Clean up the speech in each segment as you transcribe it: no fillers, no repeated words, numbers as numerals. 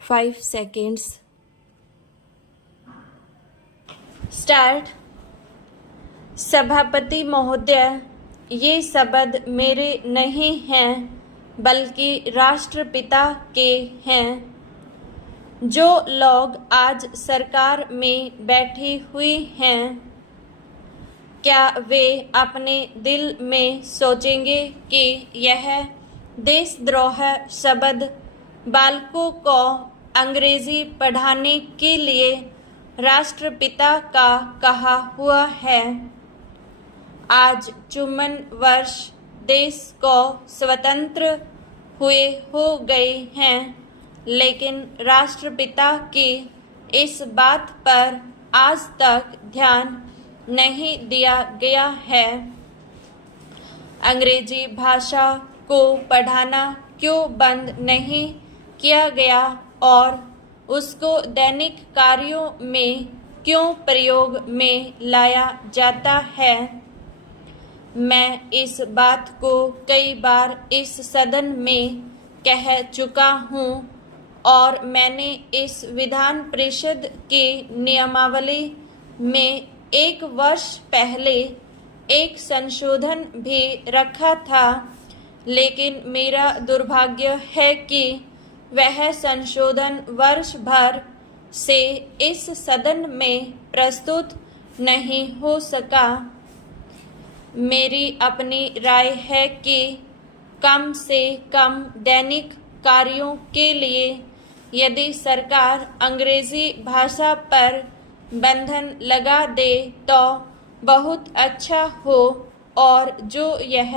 5 seconds. Start. सभापति महोदय, ये शब्द मेरे नहीं हैं बल्कि राष्ट्रपिता के हैं। जो लोग आज सरकार में बैठे हुए हैं, क्या वे अपने दिल में सोचेंगे कि यह देशद्रोह शब्द बालकों को अंग्रेजी पढ़ाने के लिए राष्ट्रपिता का कहा हुआ है? आज 54 वर्ष देश को स्वतंत्र हुए हो गए हैं, लेकिन राष्ट्रपिता की इस बात पर आज तक ध्यान नहीं दिया गया है। अंग्रेजी भाषा को पढ़ाना क्यों बंद नहीं किया गया और उसको दैनिक कार्यों में क्यों प्रयोग में लाया जाता है? मैं इस बात को कई बार इस सदन में कह चुका हूँ और मैंने इस विधान परिषद की नियमावली में 1 वर्ष पहले एक संशोधन भी रखा था, लेकिन मेरा दुर्भाग्य है कि वह संशोधन वर्ष भर से इस सदन में प्रस्तुत नहीं हो सका। मेरी अपनी राय है कि कम से कम दैनिक कार्यों के लिए यदि सरकार अंग्रेजी भाषा पर बंधन लगा दे तो बहुत अच्छा हो और जो यह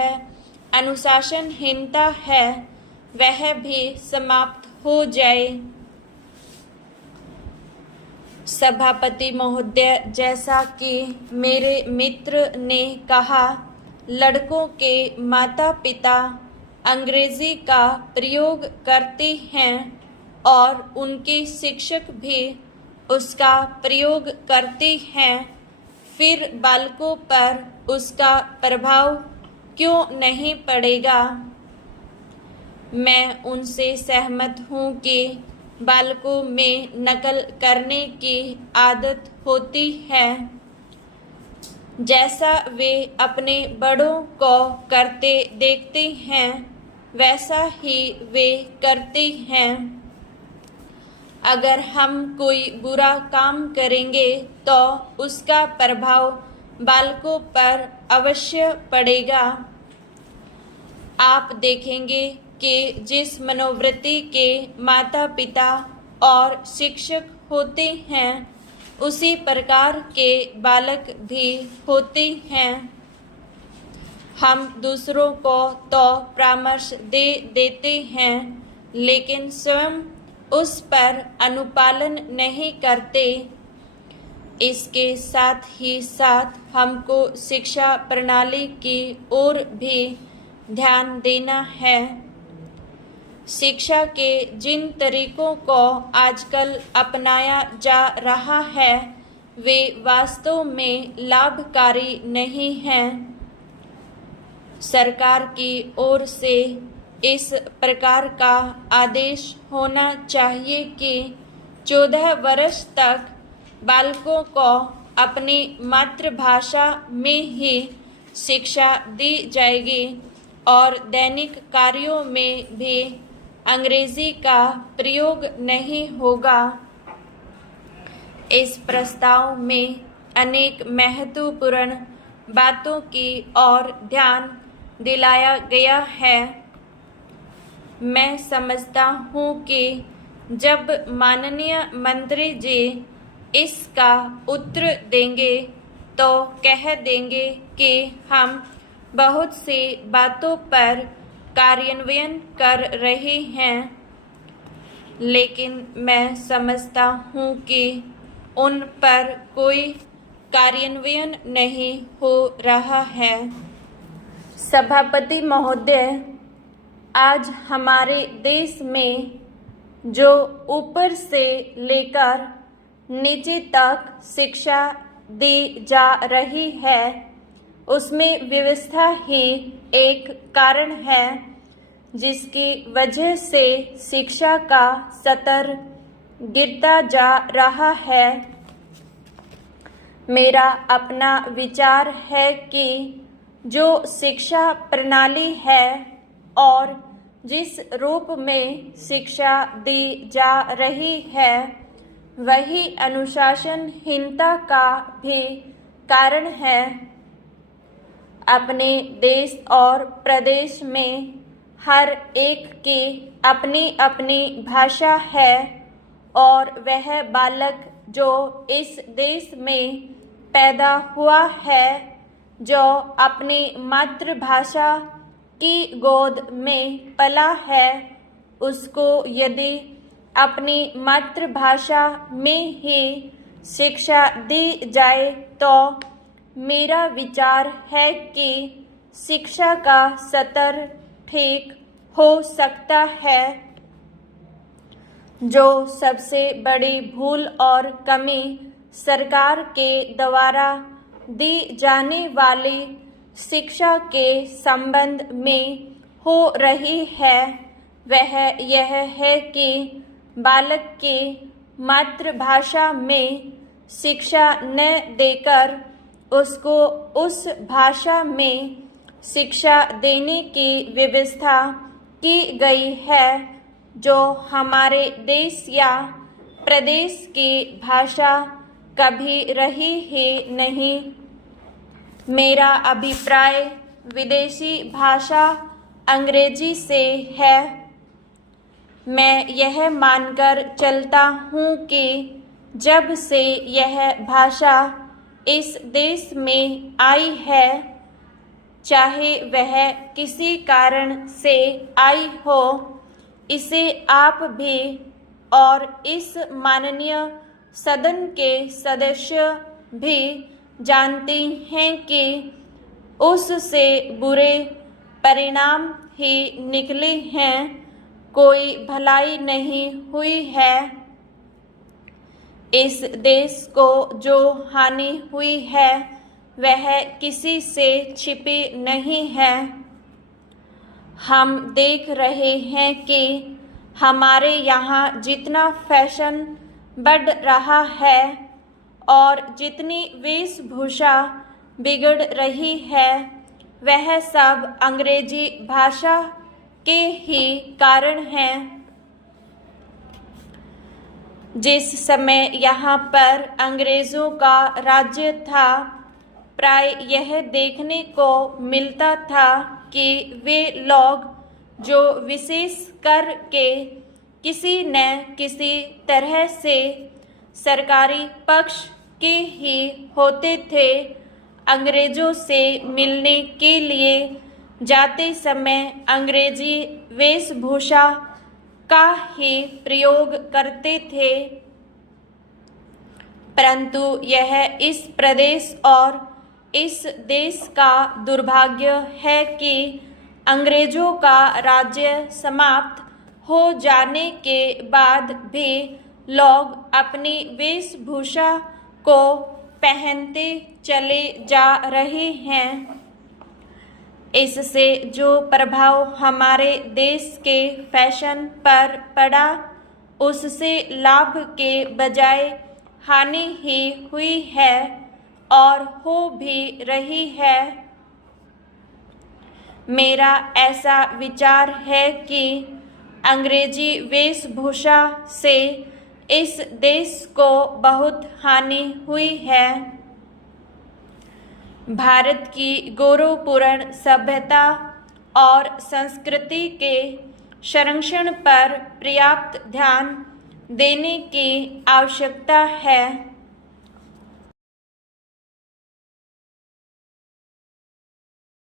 अनुशासनहीनता है वह भी समाप्त हो जाए। सभापति महोदय, जैसा कि मेरे मित्र ने कहा, लड़कों के माता पिता अंग्रेजी का प्रयोग करते हैं और उनके शिक्षक भी उसका प्रयोग करते हैं, फिर बालकों पर उसका प्रभाव क्यों नहीं पड़ेगा? मैं उनसे सहमत हूँ कि बालकों में नकल करने की आदत होती है। जैसा वे अपने बड़ों को करते देखते हैं वैसा ही वे करते हैं। अगर हम कोई बुरा काम करेंगे तो उसका प्रभाव बालकों पर अवश्य पड़ेगा। आप देखेंगे कि जिस मनोवृत्ति के माता पिता और शिक्षक होते हैं उसी प्रकार के बालक भी होते हैं। हम दूसरों को तो परामर्श दे देते हैं, लेकिन स्वयं उस पर अनुपालन नहीं करते। इसके साथ ही साथ हमको शिक्षा प्रणाली की ओर भी ध्यान देना है। शिक्षा के जिन तरीकों को आजकल अपनाया जा रहा है वे वास्तव में लाभकारी नहीं हैं। सरकार की ओर से इस प्रकार का आदेश होना चाहिए कि 14 वर्ष तक बालकों को अपनी मातृभाषा में ही शिक्षा दी जाएगी और दैनिक कार्यों में भी अंग्रेजी का प्रयोग नहीं होगा। इस प्रस्ताव में अनेक महत्वपूर्ण बातों की ओर ध्यान दिलाया गया है। मैं समझता हूँ कि जब माननीय मंत्री जी इसका उत्तर देंगे तो कह देंगे कि हम बहुत सी बातों पर कार्यान्वयन कर रहे हैं, लेकिन मैं समझता हूँ कि उन पर कोई कार्यान्वयन नहीं हो रहा है। सभापति महोदय, आज हमारे देश में जो ऊपर से लेकर नीचे तक शिक्षा दी जा रही है उसमें व्यवस्था ही एक कारण है जिसकी वजह से शिक्षा का स्तर गिरता जा रहा है। मेरा अपना विचार है कि जो शिक्षा प्रणाली है और जिस रूप में शिक्षा दी जा रही है वही अनुशासनहीनता का भी कारण है। अपने देश और प्रदेश में हर एक की अपनी अपनी भाषा है और वह बालक जो इस देश में पैदा हुआ है, जो अपनी मातृभाषा की गोद में पला है, उसको यदि अपनी मातृभाषा में ही शिक्षा दी जाए तो मेरा विचार है कि शिक्षा का स्तर ठीक हो सकता है। जो सबसे बड़ी भूल और कमी सरकार के द्वारा दी जाने वाली शिक्षा के संबंध में हो रही है वह यह है कि बालक की मातृभाषा में शिक्षा न देकर उसको उस भाषा में शिक्षा देने की व्यवस्था की गई है जो हमारे देश या प्रदेश की भाषा कभी रही ही नहीं। मेरा अभिप्राय विदेशी भाषा अंग्रेजी से है। मैं यह मानकर चलता हूँ कि जब से यह भाषा इस देश में आई है, चाहे वह किसी कारण से आई हो, इसे आप भी और इस माननीय सदन के सदस्य भी जानते हैं कि उससे बुरे परिणाम ही निकले हैं, कोई भलाई नहीं हुई है। इस देश को जो हानि हुई है वह किसी से छिपी नहीं है। हम देख रहे हैं कि हमारे यहाँ जितना फैशन बढ़ रहा है और जितनी वेशभूषा बिगड़ रही है वह सब अंग्रेजी भाषा के ही कारण है। जिस समय यहाँ पर अंग्रेज़ों का राज्य था, प्राय यह देखने को मिलता था कि वे लोग जो विशेष कर के किसी न किसी तरह से सरकारी पक्ष के ही होते थे, अंग्रेज़ों से मिलने के लिए जाते समय अंग्रेजी वेशभूषा का ही प्रयोग करते थे। परंतु यह इस प्रदेश और इस देश का दुर्भाग्य है कि अंग्रेजों का राज्य समाप्त हो जाने के बाद भी लोग अपनी वेशभूषा को पहनते चले जा रहे हैं। इससे जो प्रभाव हमारे देश के फैशन पर पड़ा, उससे लाभ के बजाय हानि ही हुई है और हो भी रही है। मेरा ऐसा विचार है कि अंग्रेजी वेशभूषा से इस देश को बहुत हानि हुई है। भारत की गौरवपूर्ण सभ्यता और संस्कृति के संरक्षण पर पर्याप्त ध्यान देने की आवश्यकता है।